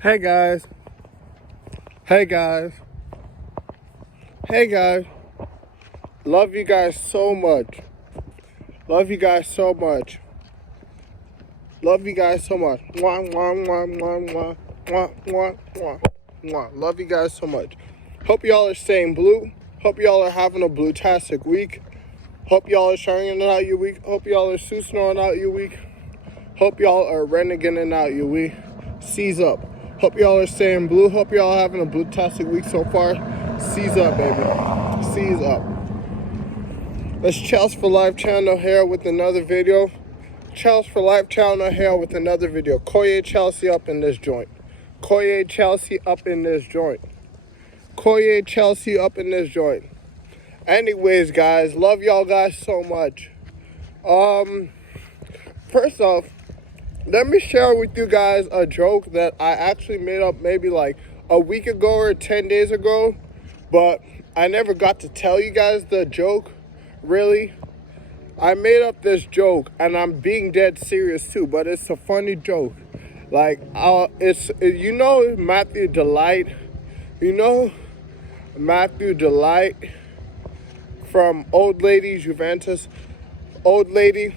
Hey guys. Hey guys. Hey guys. Love you guys so much. Love you guys so much. Love you guys so much. Mwah, mwah, mwah, mwah, mwah, mwah, mwah, mwah, mwah. Love you guys so much. Hope y'all are staying blue. Hope y'all are having a blue-tastic week. Hope y'all are shining out your week. Hope y'all are snoring out your week. Hope y'all are renegading out your week. Seize up. Hope y'all are staying blue. Hope y'all are having a blue-tastic week so far. Seize up, baby. Seize up. It's Chelsea for Life channel here with another video. Chelsea for Life channel here with another video. Koye Chelsea up in this joint. Koye Chelsea up in this joint. Koye Chelsea up in this joint. Anyways, guys, love y'all guys so much. First off, let me share with you guys a joke that I actually made up maybe like a week ago or 10 days ago, but I never got to tell you guys the joke, really. I made up this joke, and I'm being dead serious too, but it's a funny joke. Like, you know Matthew Delight? You know Matthew Delight from Old Lady Juventus? Old Lady?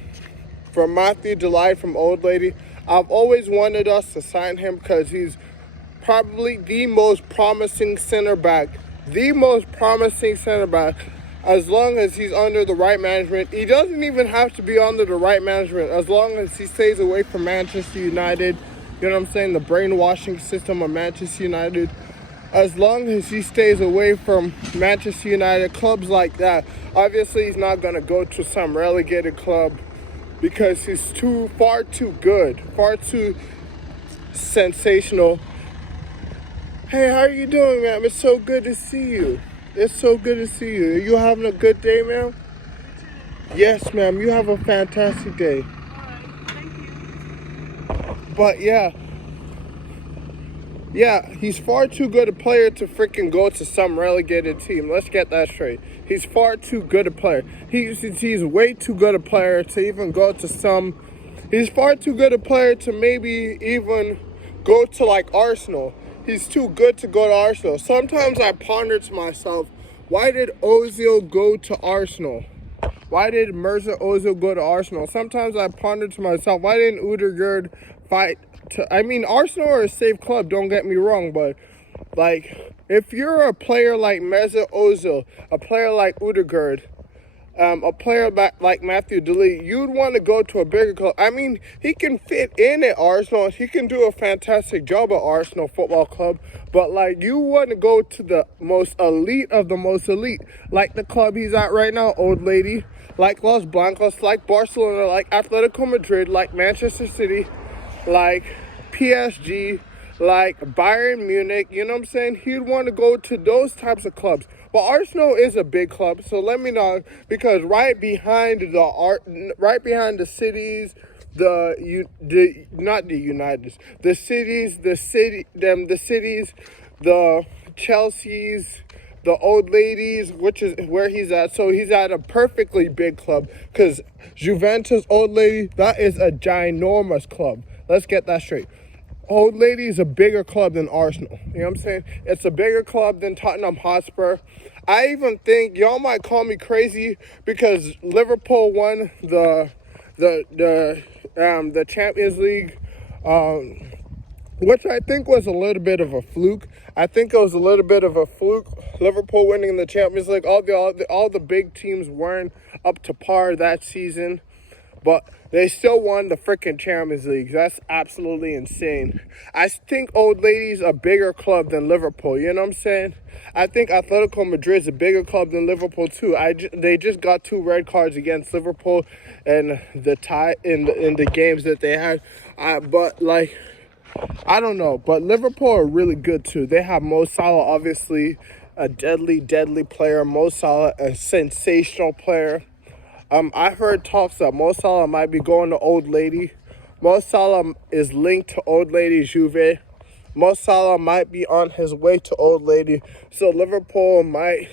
From Matthew Delight from Old Lady. I've always wanted us to sign him because he's probably the most promising center back. The most promising center back. As long as he's under the right management. He doesn't even have to be under the right management. As long as he stays away from Manchester United. You know what I'm saying? The brainwashing system of Manchester United. As long as he stays away from Manchester United, clubs like that. Obviously, he's not going to go to some relegated club because he's far too good. Far too sensational. Hey, how are you doing, man? It's so good to see you. It's so good to see you. Are you having a good day, ma'am? Yes, ma'am. You have a fantastic day. Thank you. But yeah, he's far too good a player to freaking go to some relegated team. Let's get that straight. He's far too good a player. He's way too good a player to even go to some. He's far too good a player to maybe even go to like Arsenal. He's too good to go to Arsenal. Sometimes I ponder to myself, why did Ozil go to Arsenal? Why did Mesut Ozil go to Arsenal? Sometimes I ponder to myself, why didn't Ødegaard fight to... I mean, Arsenal are a safe club, don't get me wrong, but like, if you're a player like Mesut Ozil, a player like Ødegaard, a player like Matthew Delight, you'd want to go to a bigger club. I mean, he can fit in at Arsenal. He can do a fantastic job at Arsenal Football Club. But, like, you want to go to the most elite of the most elite. Like the club he's at right now, Old Lady. Like Los Blancos, like Barcelona, like Atletico Madrid, like Manchester City, like PSG, like Bayern Munich, you know what I'm saying? He'd want to go to those types of clubs. But Arsenal is a big club, so let me know, because right behind the cities, the Chelseas, the Old Ladies, which is where he's at. So he's at a perfectly big club, because Juventus Old Lady, that is a ginormous club. Let's get that straight. Old Lady is a bigger club than Arsenal. You know what I'm saying? It's a bigger club than Tottenham Hotspur. I even think y'all might call me crazy because Liverpool won the Champions League, which I think was a little bit of a fluke. I think it was a little bit of a fluke. Liverpool winning the Champions League. All the big teams weren't up to par that season, but they still won the freaking Champions League. That's absolutely insane. I think Old Lady's a bigger club than Liverpool. You know what I'm saying? I think Atletico Madrid's a bigger club than Liverpool too. They just got 2 red cards against Liverpool and the tie in the games that they had. But like, I don't know. But Liverpool are really good too. They have Mo Salah, obviously a deadly player. Mo Salah, a sensational player. I heard talks that Mo Salah might be going to Old Lady. Mo Salah is linked to Old Lady Juve. Mo Salah might be on his way to Old Lady. So Liverpool might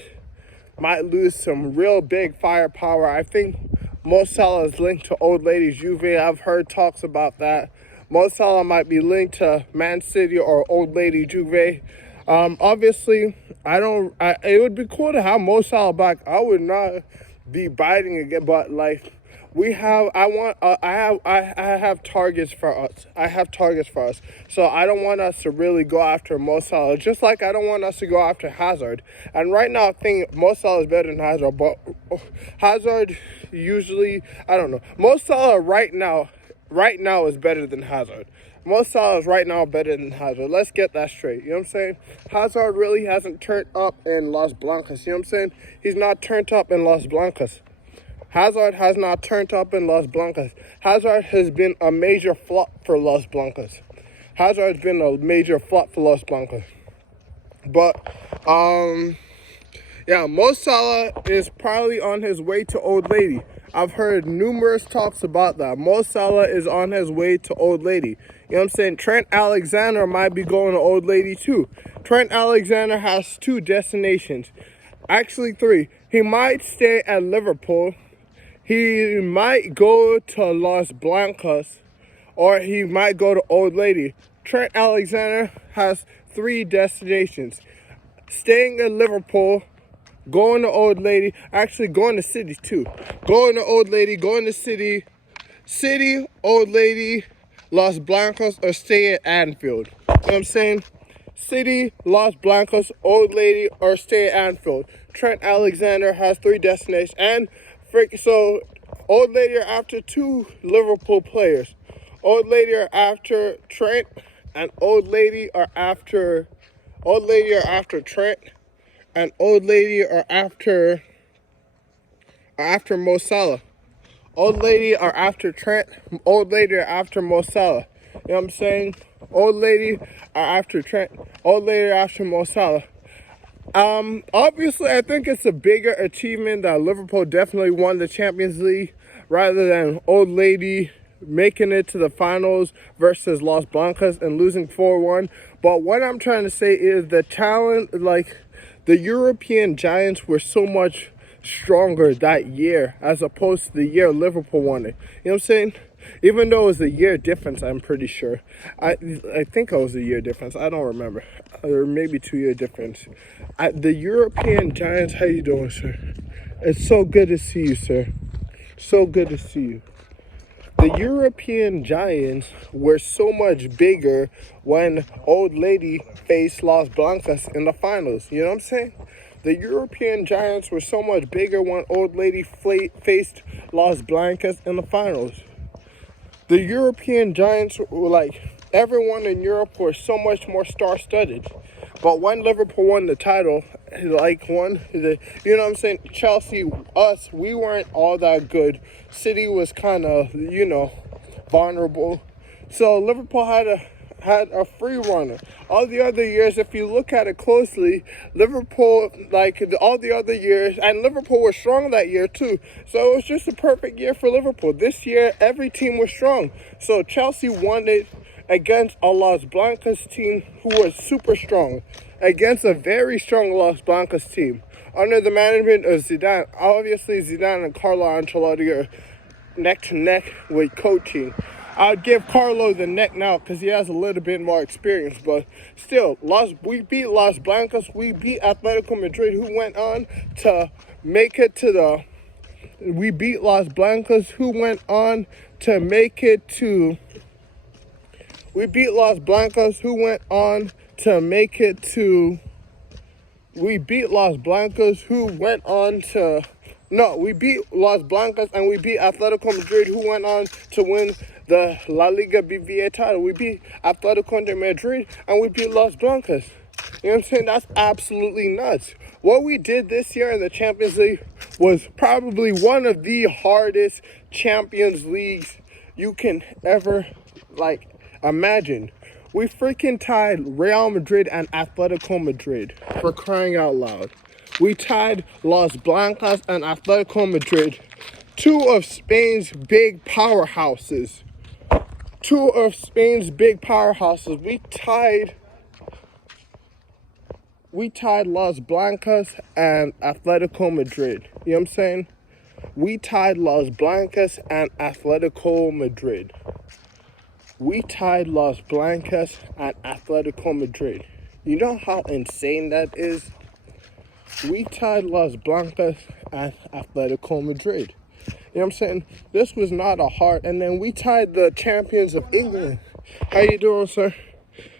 lose some real big firepower. I think Mo Salah is linked to Old Lady Juve. I've heard talks about that. Mo Salah might be linked to Man City or Old Lady Juve. Obviously, it would be cool to have Mo Salah back. I would not be biting again, but like I have targets for us. So I don't want us to really go after Mo Salah, just like I don't want us to go after Hazard. And right now, I think Mo Salah is better than Hazard, but Hazard usually, I don't know. Mo Salah right now is better than Hazard. Mo Salah is right now better than Hazard. Let's get that straight. You know what I'm saying? Hazard really hasn't turned up in Las Blancas. You know what I'm saying? He's not turned up in Las Blancas. Hazard has not turned up in Las Blancas. Hazard has been a major flop for Las Blancas. Hazard's been a major flop for Las Blancas. But, yeah, Mo Salah is probably on his way to Old Lady. I've heard numerous talks about that. Mo Salah is on his way to Old Lady. You know what I'm saying? Trent Alexander might be going to Old Lady too. Trent Alexander has 2 destinations. Actually 3. He might stay at Liverpool. He might go to Las Blancas, or he might go to Old Lady. Trent Alexander has 3 destinations. Staying in Liverpool, going to Old Lady, actually going to City too. Going to Old Lady, going to City, Old Lady, Las Blancas, or stay at Anfield. You know what I'm saying? City, Las Blancas, Old Lady, or stay at Anfield. Trent Alexander has 3 destinations. And so Old Lady are after 2 Liverpool players. Old Lady are after Trent, and Old Lady are after Trent, and Old Lady are after Mo Salah. Old Lady are after Trent. Old Lady are after Mo Salah. You know what I'm saying? Old Lady are after Trent. Old Lady are after Mo Salah. Obviously, I think it's a bigger achievement that Liverpool definitely won the Champions League rather than Old Lady making it to the finals versus Las Blancas and losing 4-1. But what I'm trying to say is the talent, like the European giants were so much stronger that year as opposed to the year Liverpool won it. You know what I'm saying? Even though it was a year difference, I'm pretty sure. I think it was a year difference. I don't remember. Or maybe 2-year difference. The European giants, how you doing, sir? It's so good to see you, sir. So good to see you. The European giants were so much bigger when Old Lady faced Las Blancas in the finals. You know what I'm saying? The European giants were so much bigger when Old Lady faced Las Blancas in the finals. The European giants were like, everyone in Europe were so much more star-studded. But when Liverpool won the title, you know what I'm saying? Chelsea, us, we weren't all that good. City was kind of, vulnerable. So Liverpool had a free runner. All the other years, if you look at it closely, Liverpool, all the other years, and Liverpool was strong that year too. So it was just a perfect year for Liverpool. This year, every team was strong. So Chelsea won it against a Las Blancas team who was super strong, against a very strong Las Blancas team. Under the management of Zidane, obviously Zidane and Carlo Ancelotti are neck to neck with coaching. I'd give Carlo the neck now because he has a little bit more experience, but still, we beat Las Blancas, we beat Atletico Madrid, who went on to make it to the... We beat Las Blancas, who went on to make it to... We beat Las Blancas, who went on to make it to... We beat Las Blancas, who went on to... No, we beat Las Blancas and we beat Atletico Madrid, who went on to win the La Liga BBVA title. We beat Atletico Madrid and we beat Las Blancas. You know what I'm saying? That's absolutely nuts. What we did this year in the Champions League was probably one of the hardest Champions Leagues you can ever, imagine. We freaking tied Real Madrid and Atletico Madrid, for crying out loud. We tied Las Blancas and Atletico Madrid, 2 of Spain's big powerhouses. We tied Las Blancas and Atletico Madrid. You know what I'm saying? We tied Las Blancas and Atletico Madrid. We tied Los Blancas at Atletico Madrid. You know how insane that is? We tied Los Blancas at Atletico Madrid. You know what I'm saying? This was not a hard. And then we tied the champions of England. How you doing, sir?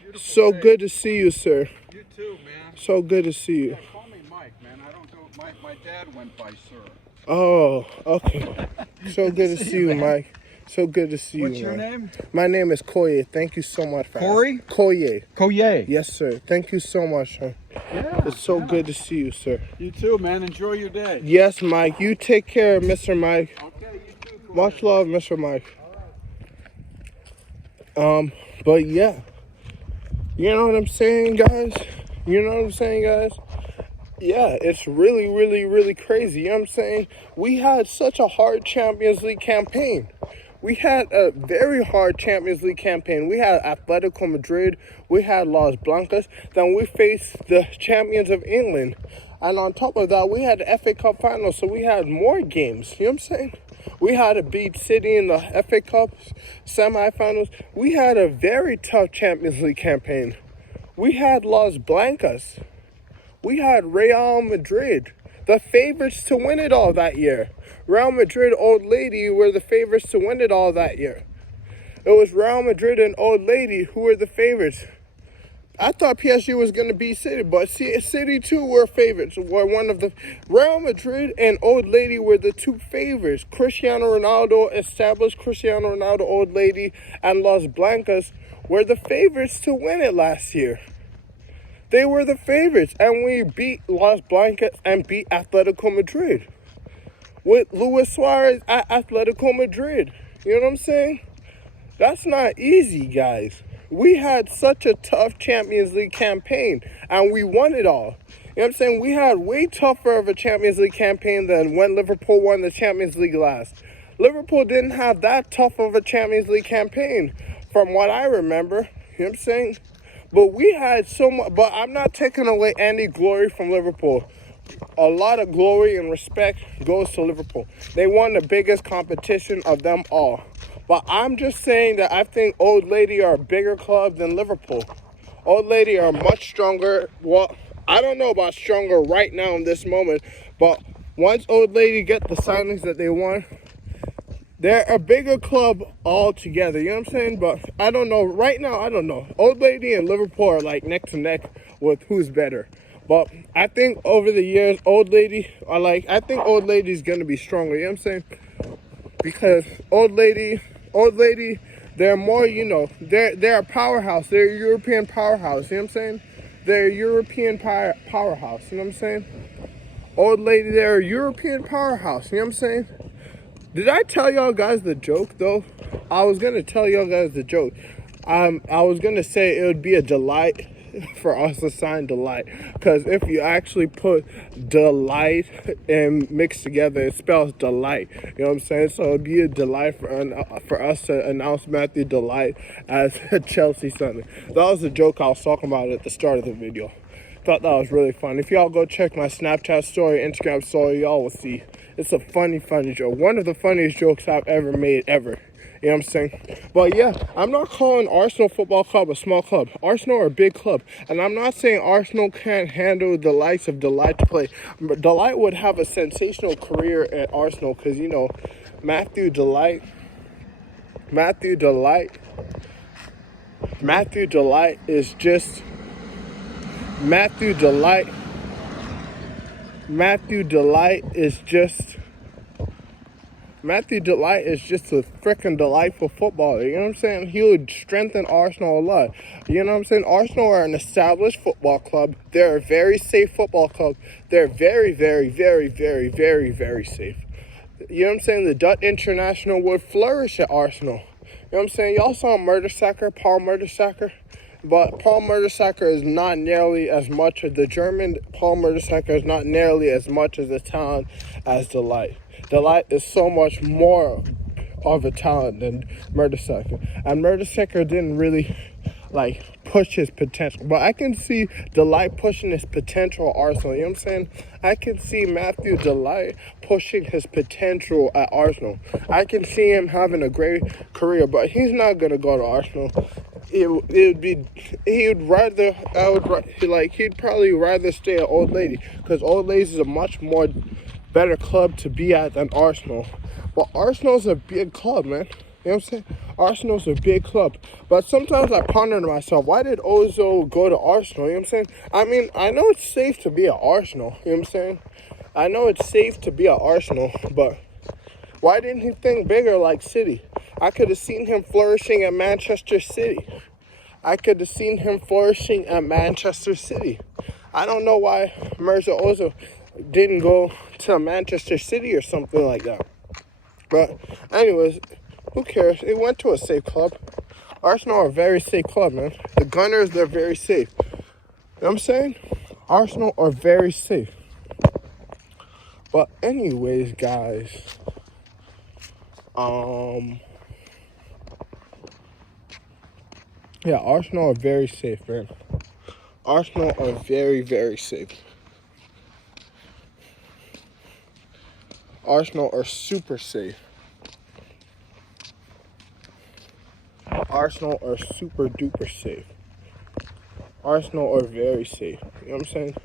Beautiful So day. good to see you, sir. You too, man. So good to see you. Yeah, call me Mike, man. I don't go. My dad went by Sir. Oh, okay. So good to see you, man. Mike. So good to see What's you, your man. name? My name is Koye. Thank you so much for Corey? asking. Koye. Koye. Yes, sir. Thank you so much, sir. Yeah. It's so good to see you, sir. You too, man. Enjoy your day. Yes, Mike. You take care, Mr. Mike. Okay, you too. Koye. Much love, Mr. Mike. But yeah. You know what I'm saying, guys? You know what I'm saying, guys? Yeah, it's really, really, really crazy. You know what I'm saying? We had such a hard Champions League campaign. We had a very hard Champions League campaign. We had Atletico Madrid. We had Los Blancas. Then we faced the champions of England. And on top of that, we had the FA Cup final. So we had more games. You know what I'm saying? We had to beat City in the FA Cup semifinals. We had a very tough Champions League campaign. We had Los Blancas. We had Real Madrid, the favorites to win it all that year. Real Madrid, Old Lady were the favorites to win it all that year. It was Real Madrid and Old Lady who were the favorites. I thought PSG was going to beat City, but City too were favorites. Were one of the Real Madrid and Old Lady were the two favorites. Cristiano Ronaldo, established Cristiano Ronaldo, Old Lady, and Los Blancas were the favorites to win it last year. They were the favorites, and we beat Los Blancas and beat Atletico Madrid with Luis Suarez at Atletico Madrid. You know what I'm saying? That's not easy, guys. We had such a tough Champions League campaign, and we won it all. You know what I'm saying? We had way tougher of a Champions League campaign than when Liverpool won the Champions League last. Liverpool didn't have that tough of a Champions League campaign, from what I remember. You know what I'm saying? But we had so much, but I'm not taking away any glory from Liverpool. A lot of glory and respect goes to Liverpool. They won the biggest competition of them all. But I'm just saying that I think Old Lady are a bigger club than Liverpool. Old Lady are much stronger. Well, I don't know about stronger right now in this moment, but once Old Lady get the signings that they want, they're a bigger club altogether, you know what I'm saying? But I don't know. Right now, I don't know. Old Lady and Liverpool are like neck to neck with who's better. But I think over the years, Old Lady are like, I think Old Lady's going to be stronger, you know what I'm saying? Because Old Lady, they're more, you know, they're a powerhouse. They're a European powerhouse, you know what I'm saying? They're a European powerhouse, you know what I'm saying? Old Lady, they're a European powerhouse, you know what I'm saying? Did I tell y'all guys the joke, though? I was going to tell y'all guys the joke. I was going to say it would be a delight for us to sign Delight. Because if you actually put Delight and mix together, it spells delight. You know what I'm saying? So it would be a delight for us to announce Matthew Delight as a Chelsea signing. That was the joke I was talking about at the start of the video. Thought that was really fun. If y'all go check my Snapchat story, Instagram story, y'all will see. It's a funny joke. One of the funniest jokes I've ever made, ever. You know what I'm saying? But yeah, I'm not calling Arsenal Football Club a small club. Arsenal are a big club. And I'm not saying Arsenal can't handle the likes of Delight to play. Delight would have a sensational career at Arsenal because, you know, Matthew Delight is just... Matthew Delight is just a freaking delightful footballer. You know what I'm saying? He would strengthen Arsenal a lot. You know what I'm saying? Arsenal are an established football club. They're a very safe football club. They're very, very, very, very, very, very safe. You know what I'm saying? The Dutch international would flourish at Arsenal. You know what I'm saying? Y'all saw Paul Mertesacker. But Paul Mertesacker is not nearly as much as the German. Paul Mertesacker is not nearly as much as a talent as Delight. Delight is so much more of a talent than Mertesacker. And Mertesacker didn't really... like push his potential. But I can see Delight pushing his potential at Arsenal. You know what I'm saying? I can see Matthew Delight pushing his potential at Arsenal. I can see him having a great career, but he's not gonna go to Arsenal. He'd probably rather stay at Old Lady, because Old Lady is a much more better club to be at than Arsenal. But Arsenal's a big club, man. You know what I'm saying? Arsenal's a big club. But sometimes I ponder to myself, why did Ozil go to Arsenal? You know what I'm saying? I mean, I know it's safe to be at Arsenal. You know what I'm saying? I know it's safe to be at Arsenal, but why didn't he think bigger like City? I could have seen him flourishing at Manchester City. I could have seen him flourishing at Manchester City. I don't know why Mesut Ozil didn't go to Manchester City or something like that. But anyways, who cares? He went to a safe club. Arsenal are a very safe club, man. The Gunners, they're very safe. You know what I'm saying? Arsenal are very safe. But anyways, guys, yeah, Arsenal are very safe, man. Arsenal are very, very safe. Arsenal are super safe. Arsenal are super duper safe. Arsenal are very safe. You know what I'm saying?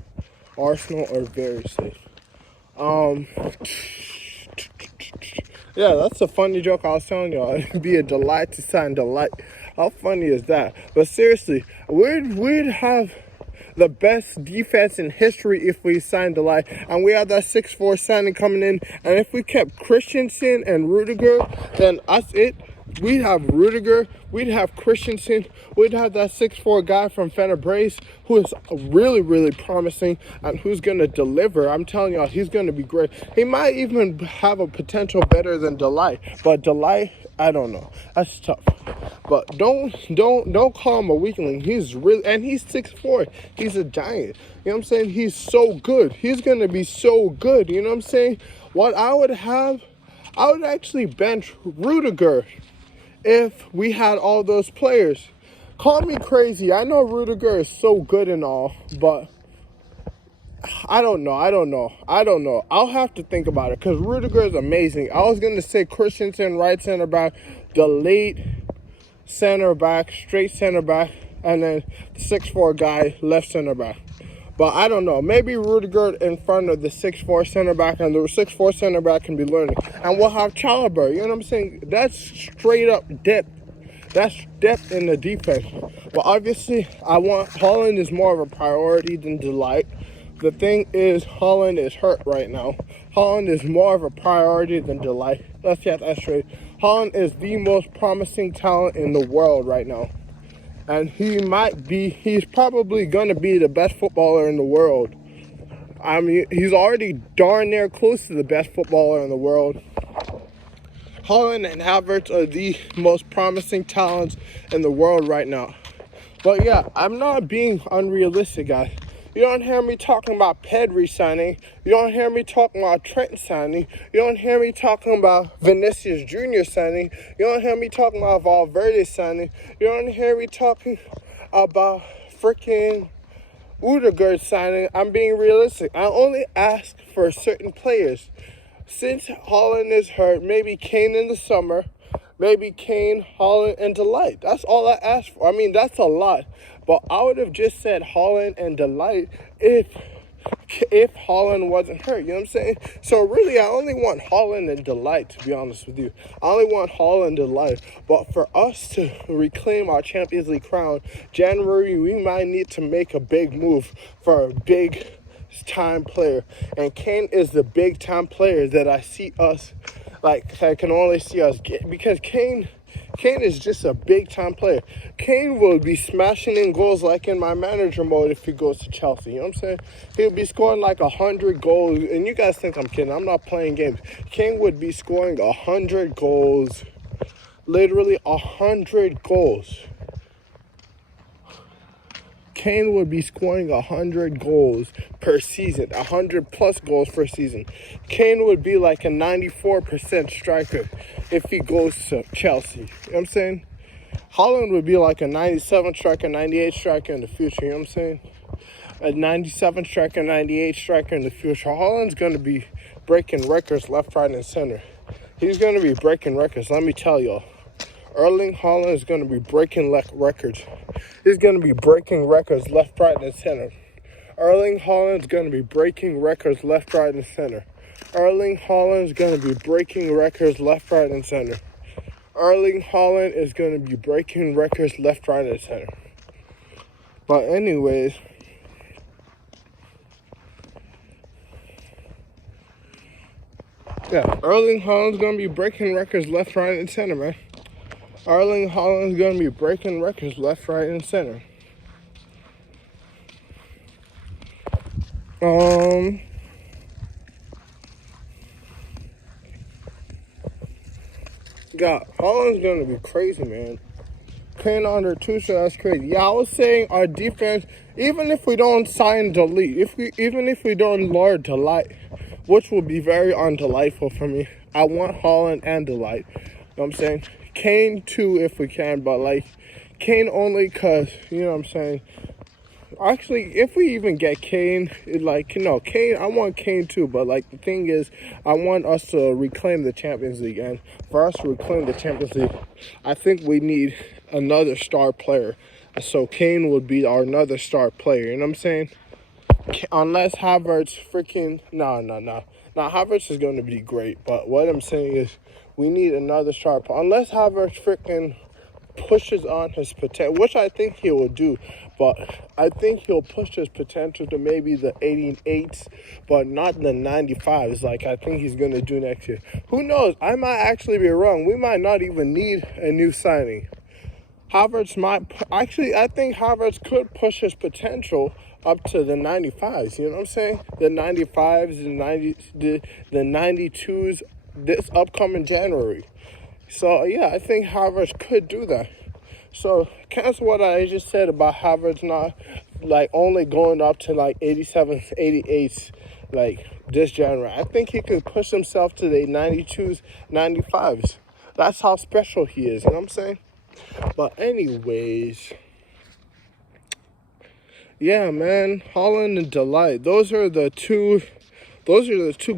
Arsenal are very safe. Yeah, that's a funny joke I was telling y'all. It'd be a delight to sign Delight. How funny is that? But seriously, we'd have the best defense in history if we signed Delight. And we have that 6'4" signing coming in. And if we kept Christensen and Rudiger, then we'd have Rudiger, we'd have Christensen, we'd have that 6'4" guy from Fenerbahce who is really, really promising and who's going to deliver. I'm telling y'all, he's going to be great. He might even have a potential better than Delight, but Delight, I don't know. That's tough. But don't call him a weakling. He's 6'4". He's a giant. You know what I'm saying? He's so good. He's going to be so good. You know what I'm saying? What I would actually bench Rudiger if we had all those players. Call me crazy. I know Rudiger is so good and all, but I don't know. I'll have to think about it, because Rudiger is amazing. I was going to say Christensen, right center back, Delete center back, straight center back, and then the 6'4" guy, left center back. But I don't know. Maybe Rudiger in front of the 6'4" center back, and the 6'4" center back can be learning. And we'll have Chalobah. You know what I'm saying? That's straight up depth. That's depth in the defense. But obviously, Haaland is more of a priority than Delight. The thing is, Haaland is hurt right now. Haaland is more of a priority than Delight. Let's get that straight. Haaland is the most promising talent in the world right now. And he's probably going to be the best footballer in the world. I mean, he's already darn near close to the best footballer in the world. Haaland and Havertz are the most promising talents in the world right now. But yeah, I'm not being unrealistic, guys. You don't hear me talking about Pedri signing. You don't hear me talking about Trent signing. You don't hear me talking about Vinicius Jr. signing. You don't hear me talking about Valverde signing. You don't hear me talking about freaking Rudiger signing. I'm being realistic. I only ask for certain players. Since Haaland is hurt, maybe Kane in the summer, maybe Kane, Haaland, and Delight. That's all I asked for. I mean, that's a lot. But I would have just said Haaland and Delight if Haaland wasn't hurt. You know what I'm saying? So really, I only want Haaland and Delight, to be honest with you. I only want Haaland and Delight. But for us to reclaim our Champions League crown, January, we might need to make a big move for a big time player. And Kane is the big time player that I see us, like, I can only see us get, because Kane is just a big time player. Kane will be smashing in goals like in my manager mode if he goes to Chelsea. You know what I'm saying? He'll be scoring like 100 goals. And you guys think I'm kidding. I'm not playing games. Kane would be scoring 100 goals. Literally 100 goals. Kane would be scoring 100 goals per season, 100 plus goals per season. Kane would be like a 94% striker if he goes to Chelsea. You know what I'm saying? Haaland would be like a 97 striker, 98 striker in the future, you know what I'm saying? A 97 striker, 98 striker in the future. Haaland's going to be breaking records left, right, and center. He's going to be breaking records, let me tell y'all. Erling Haaland is going to be breaking records. He's going to be breaking records left, right, and center. Erling Haaland's going to be breaking records left, right, and center. Erling Haaland's going to be breaking records left, right, and center. Erling Haaland is going to be breaking records left, right, and center. But anyways, yeah, Erling Haaland's going to be breaking records left, right, and center, man. Erling Haaland's going to be breaking records left, right, and center. God, Haaland's going to be crazy, man. Kane under Tuchel, that's crazy. Yeah, I was saying our defense, even if we don't sign Delete, even if we don't lure Delight, which would be very undelightful for me, I want Haaland and Delight. You know what I'm saying? Kane too if we can, but like Kane only because, you know what I'm saying? Actually, if we even get Kane, Kane, I want Kane too, but like the thing is, I want us to reclaim the Champions League, and for us to reclaim the Champions League, I think we need another star player. So Kane would be our another star player, you know what I'm saying? Unless Havertz no. Now Havertz is going to be great, but what I'm saying is we need another star player. Unless Havertz pushes on his potential, which I think he will do, but I think he'll push his potential to maybe the 88s, but not the 95s like I think he's going to do next year. Who knows? I might actually be wrong. We might not even need a new signing. Havertz I think Havertz could push his potential up to the 95s, you know what I'm saying? The 95s, the 92s this upcoming January. So, yeah, I think Havertz could do that. So, cancel what I just said about Havertz not, like, only going up to, like, 87s, 88s, like, this January. I think he could push himself to the 92s, 95s. That's how special he is, you know what I'm saying? But anyways, yeah, man, Haaland and Delight. Those are the two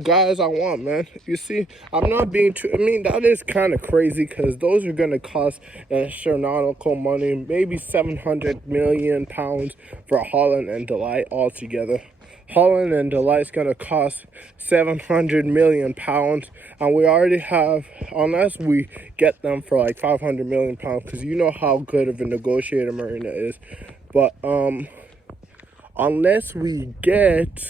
guys I want, man. You see, I'm not being too... I mean, that is kind of crazy because those are going to cost astronomical money. Maybe £700 million for Haaland and Delight altogether. Haaland and Delight's going to cost £700 million. And we already have... Unless we get them for like £500 million. Because you know how good of a negotiator Marina is. But, unless we get...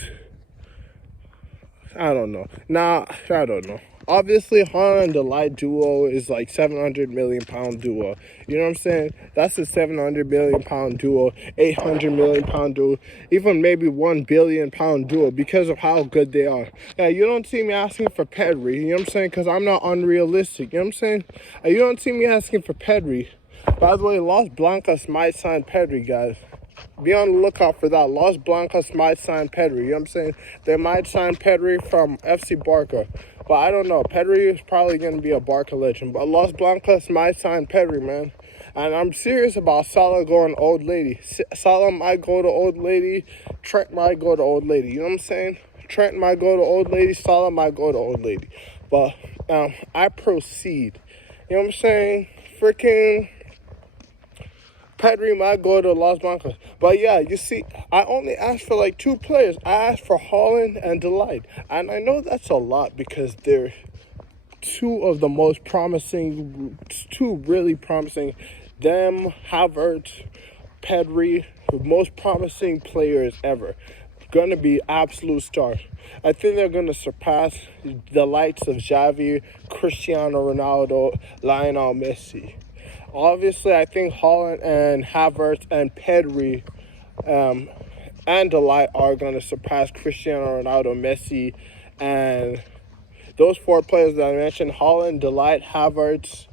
I don't know. I don't know. Obviously, Haaland and Delight duo is like £700 million duo. You know what I'm saying? That's a £700 million duo, £800 million duo, even maybe £1 billion duo because of how good they are. Yeah, you don't see me asking for Pedri. You know what I'm saying? Because I'm not unrealistic. You know what I'm saying? You don't see me asking for Pedri. By the way, Los Blancos might sign Pedri, guys. Be on the lookout for that. Los Blancos might sign Pedri. You know what I'm saying? They might sign Pedri from FC Barca. But I don't know. Pedri is probably going to be a Barca legend. But Los Blancos might sign Pedri, man. And I'm serious about Salah going old lady. Salah might go to old lady. Trent might go to old lady. You know what I'm saying? Trent might go to old lady. Salah might go to old lady. But I proceed. You know what I'm saying? Freaking... Pedri might go to Los Blancos. But yeah, you see, I only asked for like two players. I asked for Haaland and Delight. And I know that's a lot because they're two really promising, them, Havertz, Pedri, the most promising players ever. Gonna be absolute stars. I think they're gonna surpass the likes of Xavi, Cristiano Ronaldo, Lionel Messi. Obviously, I think Haaland and Havertz and Pedri and Delight are going to surpass Cristiano Ronaldo, Messi, and those four players that I mentioned, Haaland, Delight, Havertz,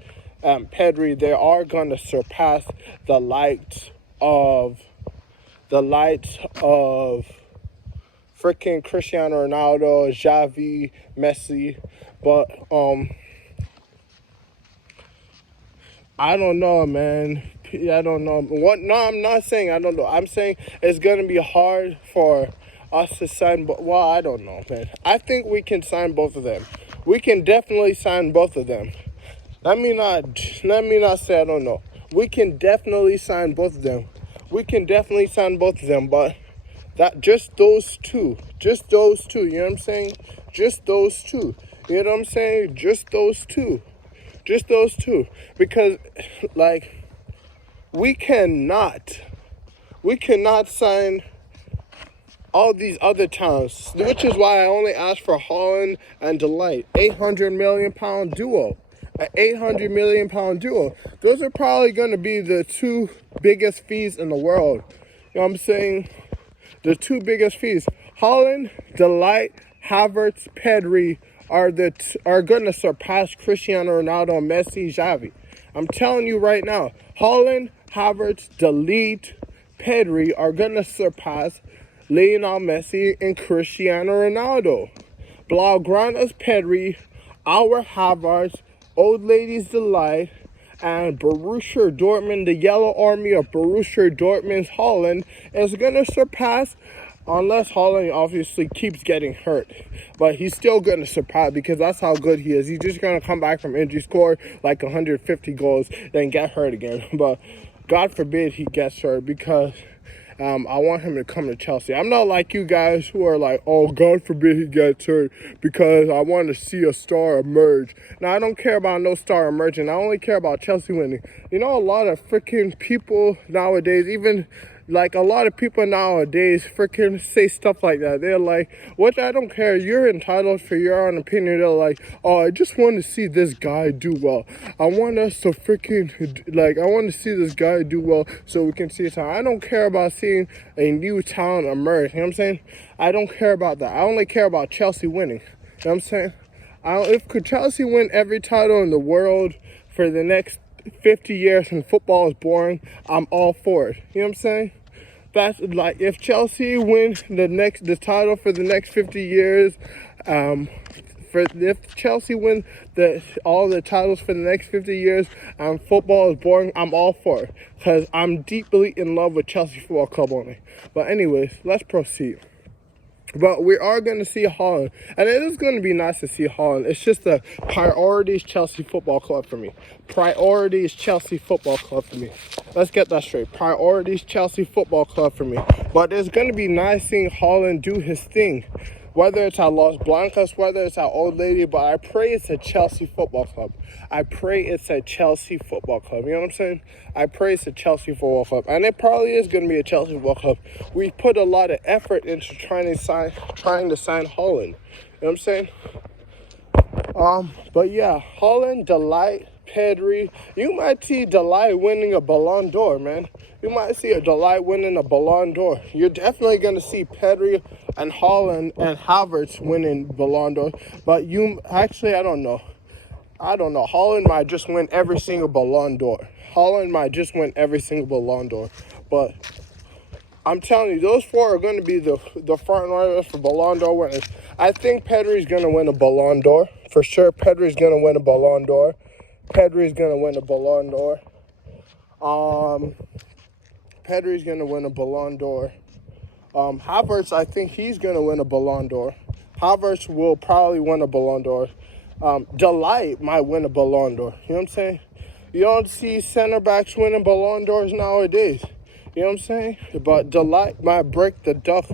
Pedri, they are going to surpass the likes of freaking Cristiano Ronaldo, Xavi, Messi, but I don't know, man. I don't know. What? No, I'm not saying I don't know. I'm saying it's gonna be hard for us to sign. Well, I don't know, man. I think we can sign both of them. We can definitely sign both of them. Let me not say I don't know. We can definitely sign both of them. We can definitely sign both of them, but that just those two. You know what I'm saying? Just those two. You know what I'm saying? Just those two. Because like we cannot sign all these other talents, which is why I only asked for Haaland and Delight. £800 million duo. An £800 million duo. Those are probably going to be the two biggest fees in the world. You know what I'm saying? The two biggest fees. Haaland, Delight, Havertz, Pedri are going to surpass Cristiano Ronaldo, Messi, Xavi. I'm telling you right now, Haaland, Havertz, Delight, Pedri are going to surpass Lionel Messi and Cristiano Ronaldo. Blaugrana's Pedri, our Havertz, Old Lady's Delight, and Borussia Dortmund, the yellow army of Borussia Dortmund's Haaland, is going to surpass, unless Haaland obviously keeps getting hurt. But he's still going to surpass because that's how good he is. He's just going to come back from injury, score like 150 goals, then get hurt again. But God forbid he gets hurt because I want him to come to Chelsea. I'm not like you guys who are like, oh, God forbid he gets hurt because I want to see a star emerge. Now, I don't care about no star emerging. I only care about Chelsea winning. You know, a lot of freaking people nowadays, even like a lot of people nowadays freaking say stuff like that. They're like, which I don't care. You're entitled for your own opinion. They're like, oh, I just want to see this guy do well. I want us to I want to see this guy do well so we can see his talent. I don't care about seeing a new talent emerge. You know what I'm saying? I don't care about that. I only care about Chelsea winning. You know what I'm saying? Could Chelsea win every title in the world for the next 50 years and football is boring, I'm all for it. You know what I'm saying? That's like if Chelsea win the title for the next 50 years, if Chelsea win all the titles for the next 50 years and football is boring, I'm all for it because I'm deeply in love with Chelsea Football Club only. But anyways, let's proceed. But we are going to see Haaland. And it is going to be nice to see Haaland. It's just the priorities Chelsea Football Club for me. Priorities Chelsea Football Club for me. Let's get that straight. Priorities Chelsea Football Club for me. But it's going to be nice seeing Haaland do his thing. Whether it's at Los Blancos, whether it's at Old Lady, but I pray it's a Chelsea Football Club. I pray it's a Chelsea Football Club. You know what I'm saying? I pray it's a Chelsea Football Club. And it probably is going to be a Chelsea Football Club. We put a lot of effort into trying to sign Haaland. You know what I'm saying? But yeah, Haaland, Delight, Pedri. You might see Delight winning a Ballon d'Or, man. You might see a Delight winning a Ballon d'Or. You're definitely going to see Pedri and Haaland and Havertz winning Ballon d'Or. But I don't know. Haaland might just win every single Ballon d'Or. But I'm telling you, those four are going to be the front runners for Ballon d'Or winners. I think Pedri's going to win a Ballon d'Or. For sure, Pedri's going to win a Ballon d'Or. Pedri's going to win a Ballon d'Or. Havertz, I think he's going to win a Ballon d'Or. Havertz will probably win a Ballon d'Or. Delight might win a Ballon d'Or. You know what I'm saying? You don't see center backs winning Ballon d'Ors nowadays. You know what I'm saying? But Delight might break the duck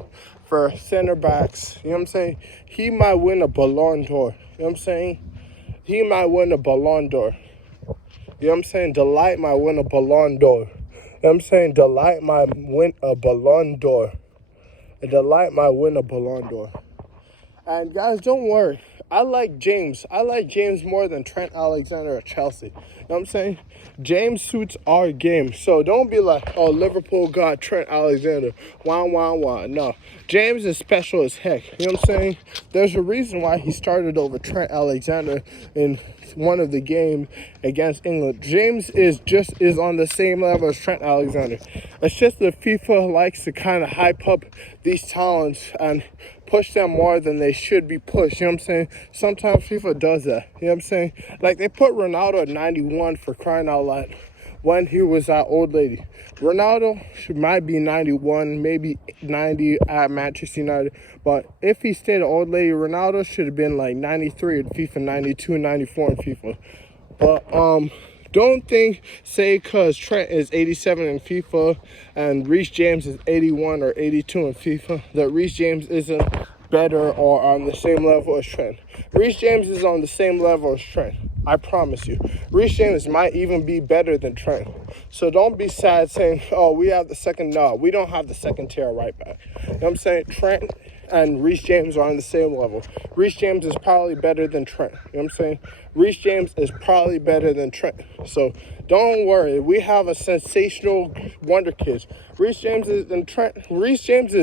for center backs. You know what I'm saying? He might win a Ballon d'Or. You know what I'm saying? He might win a Ballon d'Or. You know what I'm saying? Delight might win a Ballon d'Or. You know what I'm saying? Delight might win a Ballon d'Or. Delight might win a Ballon d'Or. And guys, don't worry. I like James more than Trent Alexander at Chelsea. You know what I'm saying? James suits our game. So don't be like, oh, Liverpool got Trent Alexander. Wah. No. James is special as heck. You know what I'm saying? There's a reason why he started over Trent Alexander in one of the games against England. James is on the same level as Trent Alexander. It's just that FIFA likes to kind of hype up these talents and push them more than they should be pushed. You know what I'm saying? Sometimes FIFA does that. You know what I'm saying? Like, they put Ronaldo at 91 for crying out loud when he was that old lady. Ronaldo might be 91, maybe 90 at Manchester United. But if he stayed an old lady, Ronaldo should have been like 93 in FIFA, 92, 94 in FIFA. But don't say because Trent is 87 in FIFA and Reece James is 81 or 82 in FIFA, that Reece James isn't better or on the same level as Trent. Reece James is on the same level as Trent. I promise you. Reece James might even be better than Trent. So don't be sad saying, oh, we have the second. No, we don't have the second tier right back. You know what I'm saying? Trent and Reece James are on the same level. Reece James is probably better than Trent. You know what I'm saying? Reece James is probably better than Trent. So don't worry. We have a sensational wonder kids. Reece James is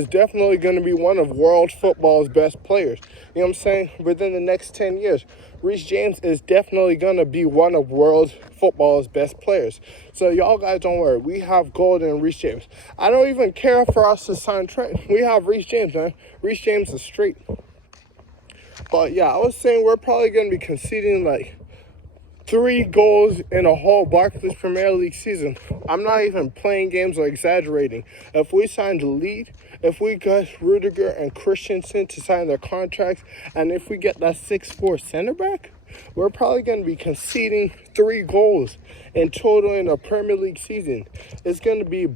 definitely going to be one of world football's best players. You know what I'm saying? Within the next 10 years. Reece James is definitely going to be one of world football's best players. So y'all guys don't worry. We have gold in Reece James. I don't even care for us to sign Trent. We have Reece James, man. Reece James is straight. But yeah, I was saying we're probably going to be conceding like 3 goals in a whole Barclays Premier League season. I'm not even playing games or exaggerating. If we signed the lead, if we got Rudiger and Christensen to sign their contracts, and if we get that 6'4" center back, we're probably going to be conceding 3 goals in total in a Premier League season. It's going to be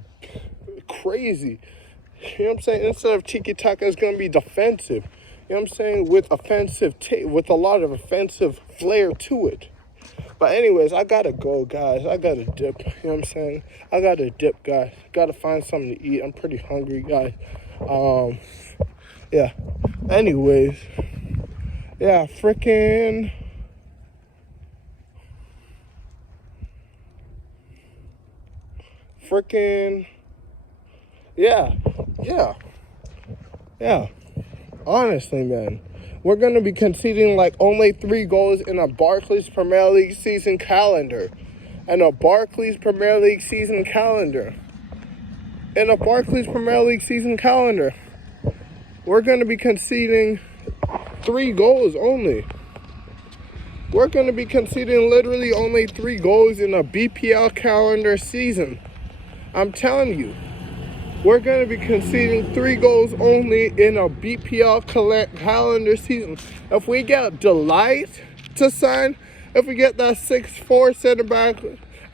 crazy. You know what I'm saying? Instead of tiki-taka, it's going to be defensive. You know what I'm saying? With with a lot of offensive flair to it. But anyways, I gotta go, guys. I gotta dip. You know what I'm saying? I gotta dip, guys. Gotta find something to eat. I'm pretty hungry, guys. Yeah. Anyways. Yeah, freaking. Yeah. Honestly, man. We're going to be conceding like only 3 goals in a Barclays Premier League season calendar. In a Barclays Premier League season calendar. We're going to be conceding 3 goals only. We're going to be conceding literally only 3 goals in a BPL calendar season. I'm telling you. We're going to be conceding 3 goals only in a BPL calendar season. If we get Delight to sign, if we get that 6'4" center back,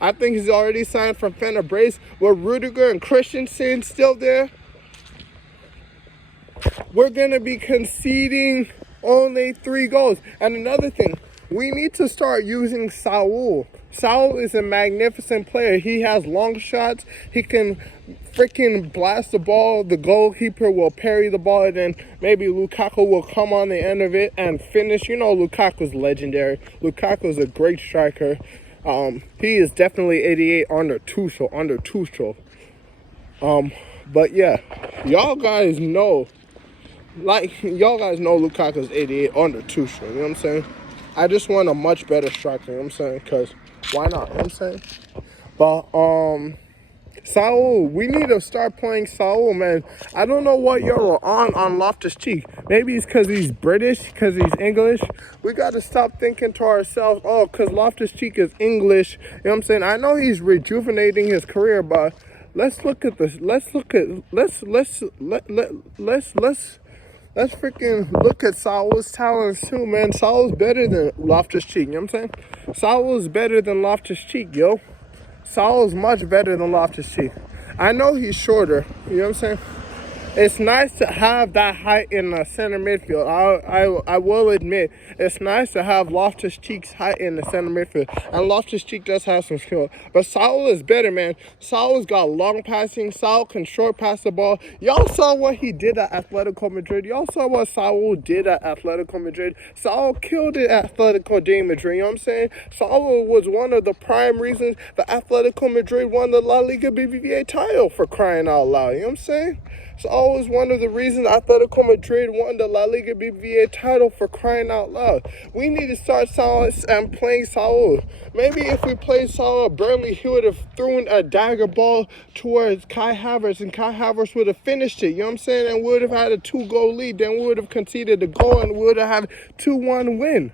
I think he's already signed from Fenerbahce, with Rudiger and Christensen still there, we're going to be conceding only 3 goals. And another thing, we need to start using Saul. Saul is a magnificent player. He has long shots. He can freaking blast the ball. The goalkeeper will parry the ball, and then maybe Lukaku will come on the end of it and finish. You know, Lukaku's legendary. Lukaku's a great striker. He is definitely 88 under Tuchel. But yeah, y'all guys know Lukaku's 88 under Tuchel. You know what I'm saying? I just want a much better striker. You know what I'm saying? Because why not? You know what I'm saying? But Saul, we need to start playing Saul, man. I don't know what y'all are on Loftus-Cheek. Maybe it's because he's British, because he's English. We got to stop thinking to ourselves, oh, because Loftus-Cheek is English. You know what I'm saying? I know he's rejuvenating his career, but let's freaking look at Saul's talents too, man. Saul's better than Loftus-Cheek, you know what I'm saying? Saul's better than Loftus-Cheek, yo. Saul's much better than Loftus-Cheek. I know he's shorter, you know what I'm saying? It's nice to have that height in the center midfield. I will admit, it's nice to have Loftus-Cheek's height in the center midfield. And Loftus-Cheek does have some skill. But Saul is better, man. Saul's got long passing. Saul can short pass the ball. Y'all saw what he did at Atletico Madrid. Y'all saw what Saul did at Atletico Madrid. Saul killed it at Atletico de Madrid, you know what I'm saying? Saul was one of the prime reasons that Atletico Madrid won the La Liga BBVA title, for crying out loud, you know what I'm saying? Saul Saul is one of the reasons Atletico Madrid won the La Liga BBVA title, for crying out loud. We need to start Saul and playing Saul. Maybe if we played Saul Burnley, he would have thrown a dagger ball towards Kai Havertz, and Kai Havertz would have finished it. You know what I'm saying? And we would have had a 2-goal lead. Then we would have conceded a goal, and we would have had a 2-1 win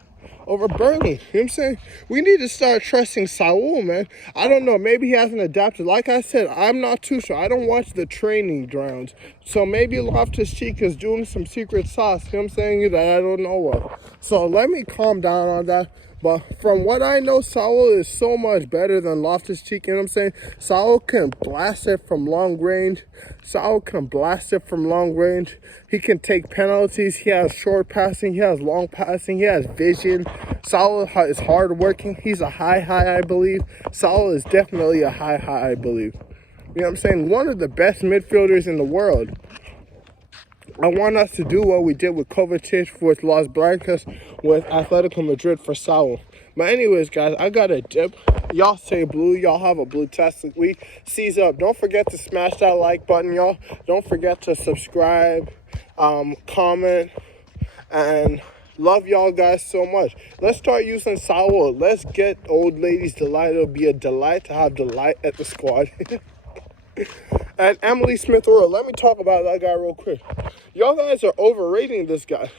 over Burnley. You know what I'm saying? We need to start trusting Saul, man. I don't know. Maybe he hasn't adapted. Like I said, I'm not too sure. I don't watch the training grounds. So maybe Loftus-Cheek is doing some secret sauce, you know what I'm saying, that I don't know of. So let me calm down on that. But from what I know, Saul is so much better than Loftus-Cheek, you know what I'm saying? Saul can blast it from long range. Saul can blast it from long range. He can take penalties. He has short passing. He has long passing. He has vision. Saul is hard working. He's a high, I believe. Saul is definitely a high, I believe. You know what I'm saying? One of the best midfielders in the world. I want us to do what we did with Kovacic, with Los Blancos, with Atletico Madrid for Saul. But anyways, guys, I got a dip. Y'all stay blue. Y'all have a blue-tastic week. Seize up. Don't forget to smash that like button, y'all. Don't forget to subscribe, comment, and love y'all guys so much. Let's start using Saul. Let's get old ladies delight. It'll be a delight to have Delight at the squad. And Emily Smith-Rowe, let me talk about that guy real quick. Y'all guys are overrating this guy.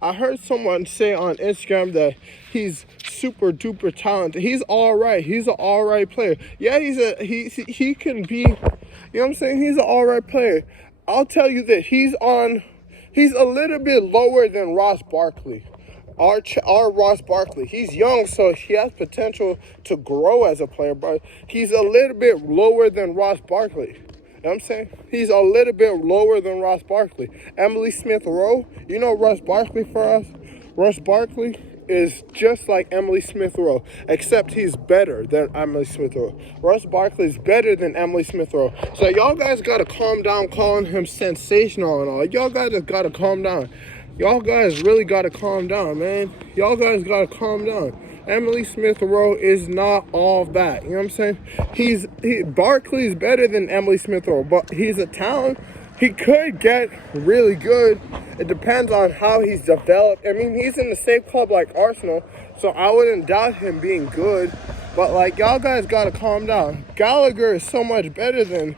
I heard someone say on Instagram that he's super duper talented. He's all right. He's an all right player. Yeah, he can be, you know what I'm saying? He's an all right player. I'll tell you this. He's a little bit lower than Ross Barkley. Our Ross Barkley. He's young, so he has potential to grow as a player, but he's a little bit lower than Ross Barkley. You know what I'm saying? He's a little bit lower than Ross Barkley. Emily Smith-Rowe, you know Ross Barkley for us? Ross Barkley is just like Emily Smith-Rowe, except he's better than Emily Smith-Rowe. Ross Barkley is better than Emily Smith-Rowe. So y'all guys got to calm down calling him sensational and all. Y'all guys got to calm down. Y'all guys really got to calm down, man. Y'all guys got to calm down. Emily Smith-Rowe is not all that. You know what I'm saying? Barkley's better than Emily Smith-Rowe, but he's a talent. He could get really good. It depends on how he's developed. I mean, he's in the same club like Arsenal, so I wouldn't doubt him being good. But, like, y'all guys got to calm down. Gallagher is so much better than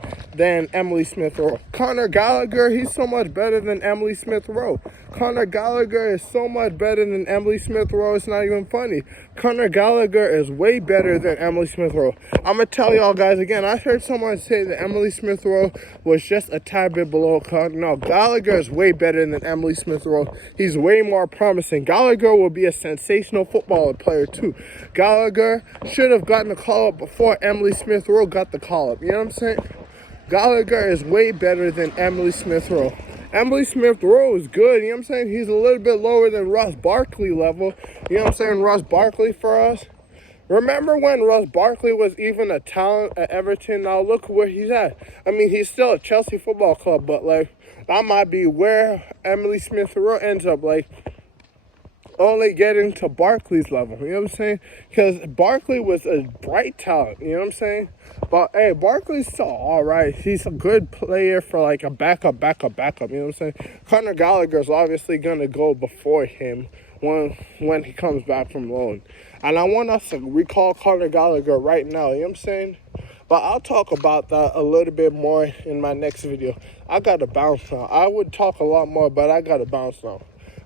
Emily Smith-Rowe. Conor Gallagher, he's so much better than Emily Smith-Rowe. Conor Gallagher is so much better than Emily Smith-Rowe, it's not even funny. Conor Gallagher is way better than Emily Smith-Rowe. I'm going to tell y'all guys again, I heard someone say that Emily Smith-Rowe was just a tad bit below Conor. No, Gallagher is way better than Emily Smith-Rowe. He's way more promising. Gallagher will be a sensational footballer player too. Gallagher should have gotten the call-up before Emily Smith-Rowe got the call-up. You know what I'm saying? Gallagher is way better than Emily Smith-Rowe. Emily Smith-Rowe is good, you know what I'm saying? He's a little bit lower than Ross Barkley level. You know what I'm saying? Ross Barkley for us. Remember when Ross Barkley was even a talent at Everton? Now look where he's at. I mean, he's still at Chelsea Football Club, but like that might be where Emily Smith-Rowe ends up, like only getting to Barkley's level. You know what I'm saying? Because Barkley was a bright talent. You know what I'm saying? But, hey, Barkley's still all right. He's a good player for, like, a backup. You know what I'm saying? Conor Gallagher's obviously going to go before him when he comes back from loan. And I want us to recall Conor Gallagher right now. You know what I'm saying? But I'll talk about that a little bit more in my next video. I got to bounce now. I would talk a lot more, but I got to bounce now.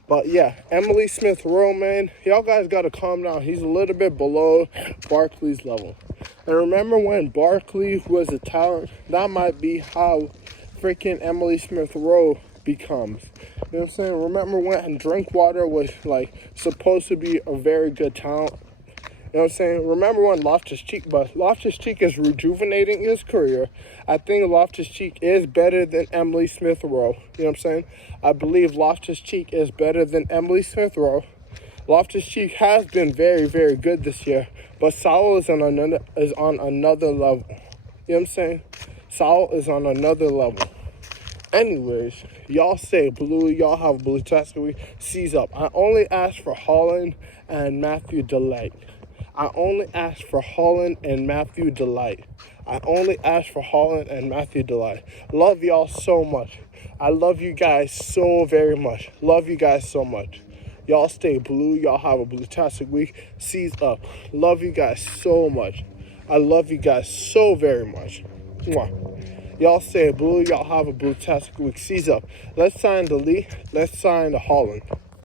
But yeah, Emily Smith-Rowe, man, y'all guys got to calm down. He's a little bit below Barkley's level. And remember when Barkley was a talent? That might be how freaking Emily Smith-Rowe becomes. You know what I'm saying? Remember when Drinkwater was, like, supposed to be a very good talent? You know what I'm saying? Remember when Loftus-Cheek, but Loftus-Cheek is rejuvenating his career. I think Loftus-Cheek is better than Emily Smith-Rowe. You know what I'm saying? I believe Loftus-Cheek is better than Emily Smith-Rowe. Loftus-Cheek has been very, very good this year, but Saul is on another level. You know what I'm saying? Saul is on another level. Anyways, y'all stay blue. Y'all have a blue test. Seize up. I only asked for Haaland and Matthew Delight. I only asked for Haaland and Matthew Delight. I only asked for Haaland and Matthew Delight. Love y'all so much. I love you guys so very much. Love you guys so much. Y'all stay blue. Y'all have a blue-tastic week. Seize up. Love you guys so much. I love you guys so very much. Mwah. Y'all stay blue. Y'all have a blue-tastic week. Seize up. Let's sign the Lee. Let's sign the Haaland.